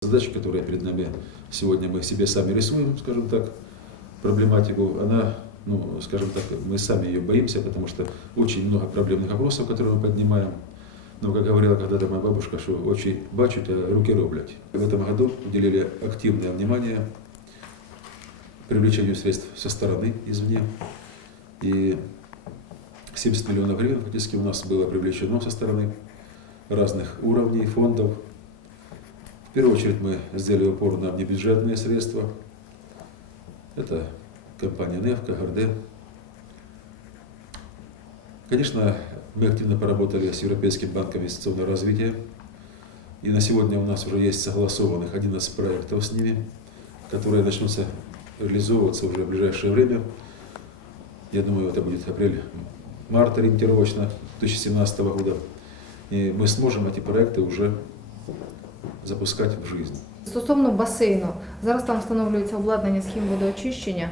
Задача, которая перед нами сегодня мы себе сами рисуем, скажем так, проблематику, она, ну, скажем так, мы сами ее боимся, потому что очень много проблемных вопросов, которые мы поднимаем. Но, как говорила когда-то моя бабушка, что очи бачат, а руки роблять. В этом году уделили активное внимание привлечению средств со стороны, извне. И 70 миллионов гривен фактически у нас было привлечено со стороны разных уровней, фондов. В первую очередь мы сделали упор на небюджетные средства. Это компания НЕФ, КГРД. Конечно, мы активно поработали с Европейским банком инвестиционного развития. И на сегодня у нас уже есть согласованных 11 проектов с ними, которые начнутся реализовываться уже в ближайшее время. Я думаю, это будет апрель-март ориентировочно 2017 года. И мы сможем эти проекты уже запускать в жизнь. Стосовно басейну, зараз там встановлюється обладнання схем водоочищення.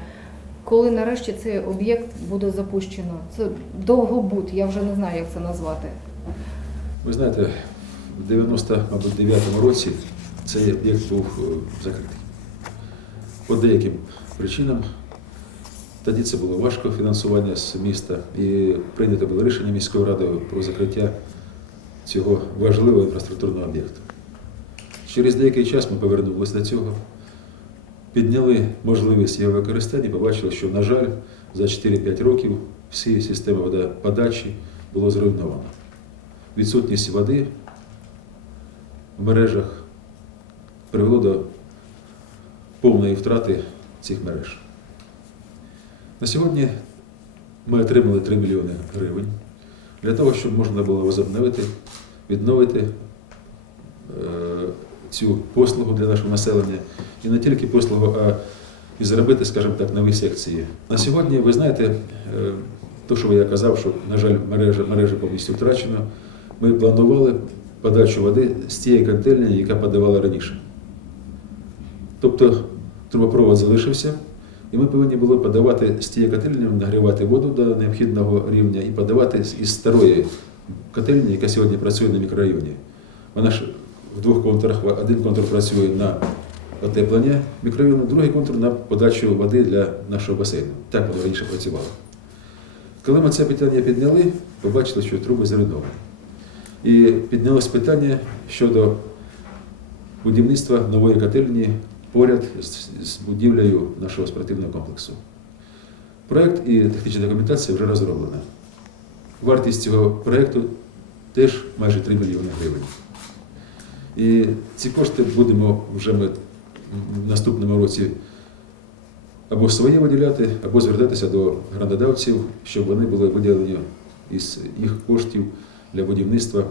Коли нарешті цей об'єкт буде запущено? Це довгобуд, я вже не знаю, як це назвати. Ви знаєте, в 99-му році цей об'єкт був е, закритий. По деяким причинам тоді це було важко фінансування з міста, і прийнято було рішення міською радою про закриття цього важливого інфраструктурного об'єкту. Через деякий час ми повернулися до цього, підняли можливість його використання побачили, що, на жаль, за 4-5 років всі системи водоподачі було зруйновано відсутність води в мережах привело до повної втрати цих мереж. На сьогодні ми отримали 3 мільйони гривень для того, щоб можна було возобновити, відновити е, цю послугу для нашого населення. І не тільки послугу, а і зробити, скажімо так, нові секції. На сьогодні, ви знаєте, е, то, що я казав, що, на жаль, мережа, мережа повністю втрачена, ми планували подачу води з тієї котельні, яка подавала раніше. Тобто трубопровод залишився, і ми повинні були подавати з тієї котельні, нагрівати воду до необхідного рівня і подавати із старої котельні, яка сьогодні працює на мікрорайоні. Вона ж в двох контурах, один контур працює на отеплення мікрорайону, другий контур на подачу води для нашого басейну. Так воно раніше працювало. Коли ми це питання підняли, побачили, що труби зруйновані. І піднялось питання щодо будівництва нової котельні поряд з, будівлею нашого спортивного комплексу. Проект і технічна документація вже розроблена. Вартість цього проєкту теж майже 3 мільйони гривень. І ці кошти будемо вже ми в наступному році або свої виділяти, або звертатися до грандодавців, щоб вони були виділені із їх коштів для будівництва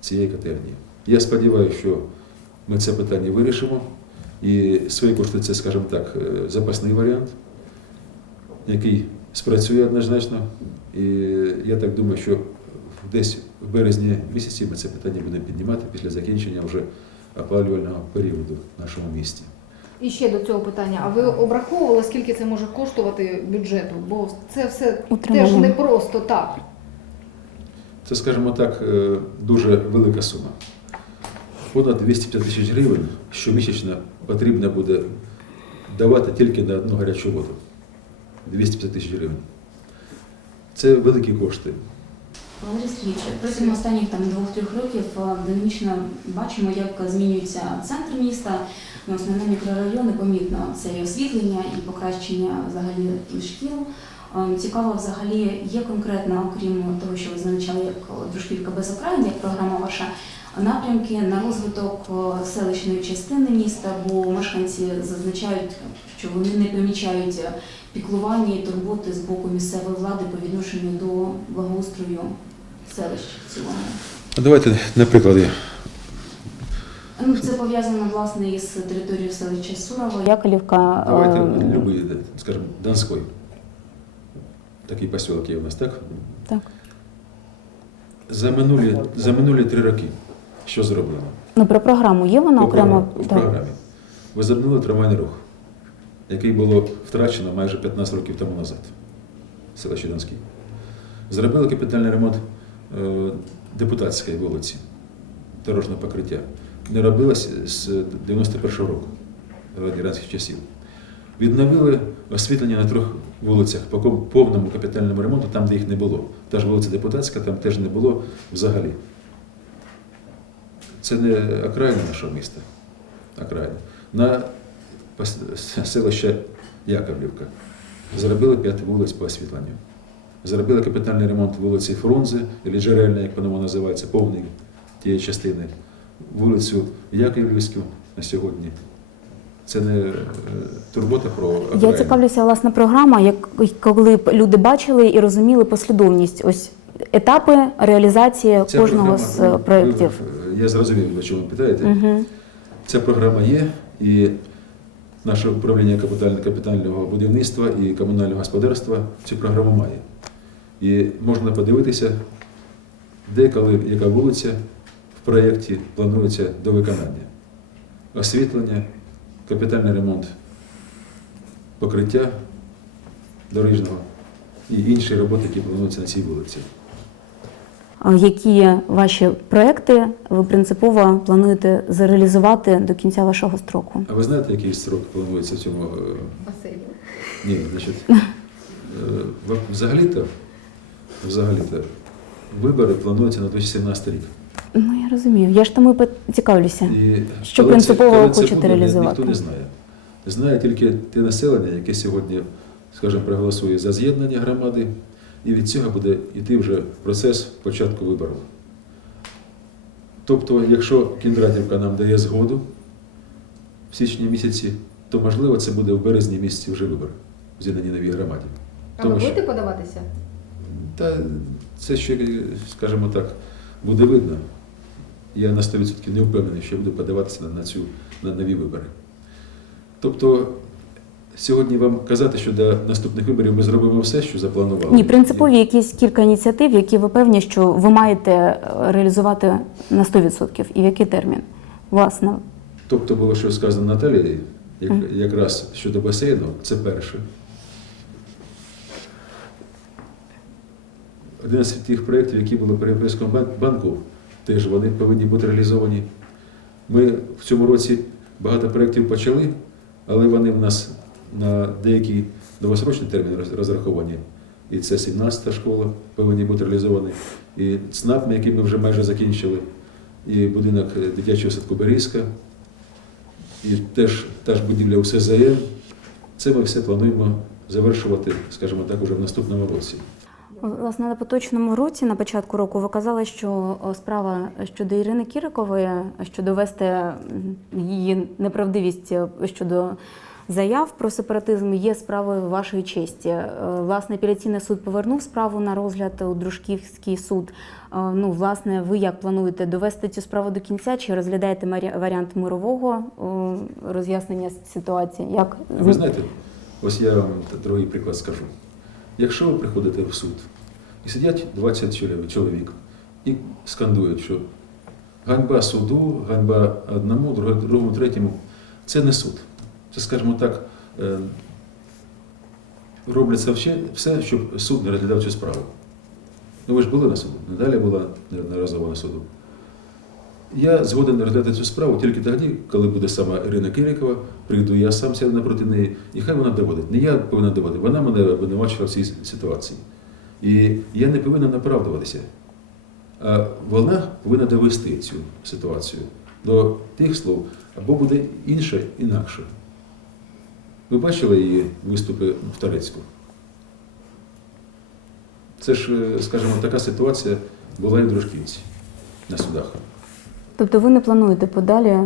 цієї котельні. Я сподіваюся, що ми це питання вирішимо. І свої кошти це, скажімо так, е, запасний варіант, який спрацює однозначно. І я так думаю, що десь в березні місяці ми це питання будемо піднімати після закінчення вже опалювального періоду в нашому місті. І ще до цього питання. А ви обраховували, скільки це може коштувати бюджету? Бо це все теж не просто так. Це, скажімо так, е, дуже велика сума. Понад 250 тисяч гривень щомісячно потрібно буде давати тільки на одну гарячу воду. 250 тисяч гривень. Це великі кошти. Валерій Сергійович, протягом останніх там двох-трьох років е, динамічно бачимо, як змінюється центр міста. Ну, основне мікрорайони помітно це і освітлення, і покращення взагалі шкіл. Е, Цікаво, взагалі, є конкретно, окрім того, що ви зазначали як дружківка без окраїн, як програма ваша, напрямки на розвиток е, селищної частини міста, бо мешканці зазначають, що вони не помічають е, піклування і турботи з боку місцевої влади по відношенню до благоустрою селищ в цілому. Давайте на прикладі. Ну, це пов'язано власне із територією селища Сурово. Яковлівка. Давайте е, любий, скажімо, Донской. Такий поселок є у нас, так? Так. За минулі, за минулі три роки, що зроблено? Ну, про програму є вона окремо. програмі- в програмі. Возобновили трамвайний рух, який було втрачено майже 15 років тому назад. Селище Донський. Зробили капітальний ремонт е, депутатської вулиці, дорожнього покриття. Не робилось з 91-го року, радянських часів. Відновили освітлення на трьох вулицях по повному капітальному ремонту, там, де їх не було. Та ж вулиця Депутатська, там теж не було взагалі. Це не окраїна нашого міста. Окраїна. На селище Яковлівка зробили п'ять вулиць по освітленню. Зробили капітальний ремонт вулиці Фрунзе, або Джерельна, як по-новому називається, повний тієї частини. Вулицю Яковлівську на сьогодні. Це не е, турбота про Я цікавлюся, власне, програма, як коли б люди бачили і розуміли послідовність, ось етапи реалізації Ця кожного з проєктів. Ви- Я зрозумів, ви чому питаєте. Угу. Ця програма є, і наше управління капітального, капітального будівництва і комунального господарства цю програму має. І можна подивитися, де, коли, яка вулиця в проєкті планується до виконання. Освітлення, капітальний ремонт покриття дорожнього і інші роботи, які плануються на цій вулиці. Які ваші проекти ви принципово плануєте зареалізувати до кінця вашого строку? А ви знаєте, який строк планується в цьому? е, Ні, значить, е, взагалі-то, взагалі-то вибори плануються на 2017 рік. Ну я розумію. Я ж тому і цікавлюся. І Що це- принципово це хочете буде, реалізувати? Ніхто не знає. Знає тільки те населення, яке сьогодні, скажімо, проголосує за з'єднання громади, і від цього буде йти вже процес початку виборів. Тобто, якщо Кіндратівка нам дає згоду в січні місяці, то можливо це буде в березні місяці вже вибори в з'єднаній новій громаді. А Тому ви що- будете подаватися? Та це ще, скажімо так, буде видно. Я на 100% не впевнений, що буду подаватися на, на, цю, на нові вибори. Тобто, сьогодні вам казати, що до наступних виборів ми зробимо все, що запланували. Ні, принципові якісь кілька ініціатив, які ви певні, що ви маєте е, реалізувати на 100%. І в який термін? Власне, Тобто було що сказано Наталією, як, якраз щодо басейну, це перше. 11 тих проєктів, які були при Європейському банку, теж вони повинні бути реалізовані. Ми в цьому році багато проєктів почали, але вони в нас на деякий довгосрочний термін роз- розраховані. І це 17-та школа повинні бути реалізовані, і ЦНАП, який ми вже майже закінчили, і будинок е, дитячого садку Берізька, і теж та ж будівля УСЗМ. Це ми все плануємо завершувати, скажімо так, уже в наступному році. Власне, на поточному році, на початку року, ви казали, що справа щодо Ірини Кірикової, що довести її неправдивість е, щодо заяв про сепаратизм є справою вашої честі. Е, Власне, апеляційний суд повернув справу на розгляд у Дружківський суд. Е, Ну, власне, ви як плануєте довести цю справу до кінця? Чи розглядаєте варіант мирового роз'яснення ситуації? Як Ви знаєте, ось я вам другий приклад скажу. Якщо ви приходите в суд і сидять 20 чоловік- і скандують, що ганьба суду, ганьба одному, друг- другому, третьому, це не суд. Це, скажімо так, е, робляться все, щоб суд не розглядав цю справу. Ну ви ж були на суду, Надалі була неодноразово на суду. Я згоден розглядати цю справу тільки тоді, коли буде сама Ірина Кирикова, прийду я сам сяду напроти неї, і хай вона доводить. Не я повинен доводити, вона мене обвинувачила в цій ситуації. І я не повинен оправдуватися. А вона повинна довести цю ситуацію до тих слов, або буде інше, інакше. Ви бачили її виступи в Тарецьку? Це ж, е, скажімо, така ситуація була і в Дружківці на судах. Тобто ви не плануєте подалі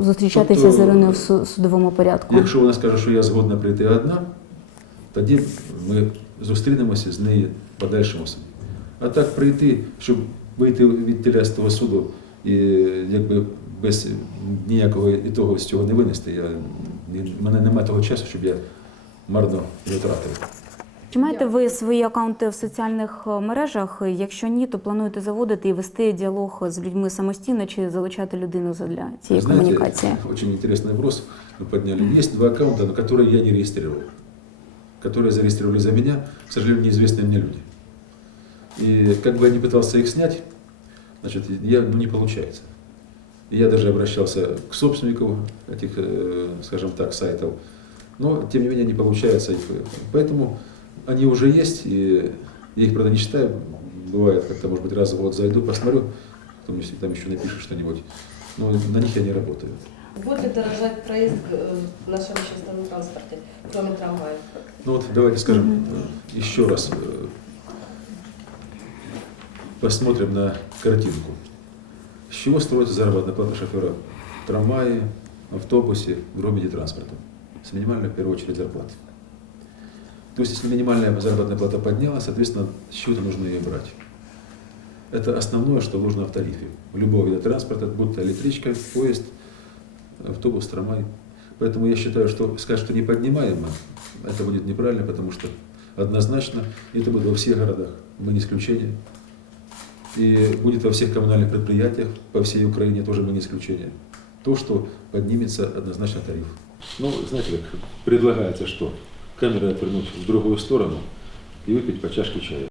зустрічатися Тобто, з Іриною в судовому порядку? Якщо вона скаже, що я згодна прийти одна, тоді ми зустрінемося з нею в подальшому суді. А так прийти, щоб вийти від теля з того суду і якби без ніякого ітогу з цього не винести, я, ні- в мене немає того часу, щоб я марно його тратив. Чи маєте ви свої акаунти в соціальних е, мережах? Якщо ні, то плануєте заводити і вести діалог з людьми самостійно чи залучати людину для цієї Знаете, комунікації? очень интересный вопрос вы подняли. Есть два аккаунта, на которые я не регистрировал, которые зарегистрировали за меня, к сожалению, неизвестные мне люди. И как бы я ни пытался их снять, значит, я, ну, не получается. Я даже обращался к собственнику этих, э, скажем так, сайтов, но тем не менее не получается их. Поэтому они уже есть, и я их, правда, не читаю. Бывает, как-то, может быть, раз в год зайду, посмотрю, кто мне там еще напишет что-нибудь. Но на них я не работаю. Будет ли дорожать проезд э, в нашем общественном транспорте, кроме трамваев? Ну вот давайте скажем э, еще раз, э, посмотрим на картинку. С чего строится заработная плата шофера в трамвае, автобусе, виде транспорта? С минимальной, в первую очередь, зарплаты. То есть, если минимальная заработная плата поднялась, соответственно, с чего-то нужно ее брать. Это основное, что нужно в тарифе. В любого вида транспорта, будь то электричка, поезд, автобус, трамвай. Поэтому я считаю, что сказать, что не поднимаемо, это будет неправильно, потому что однозначно это будет во всех городах, мы не исключение. И будет во всех коммунальных предприятиях по всей Украине тоже мы не исключение. То, что поднимется однозначно тариф. Ну, знаете, как предлагается что? Камеры отвернуть в другую сторону и выпить по чашке чая.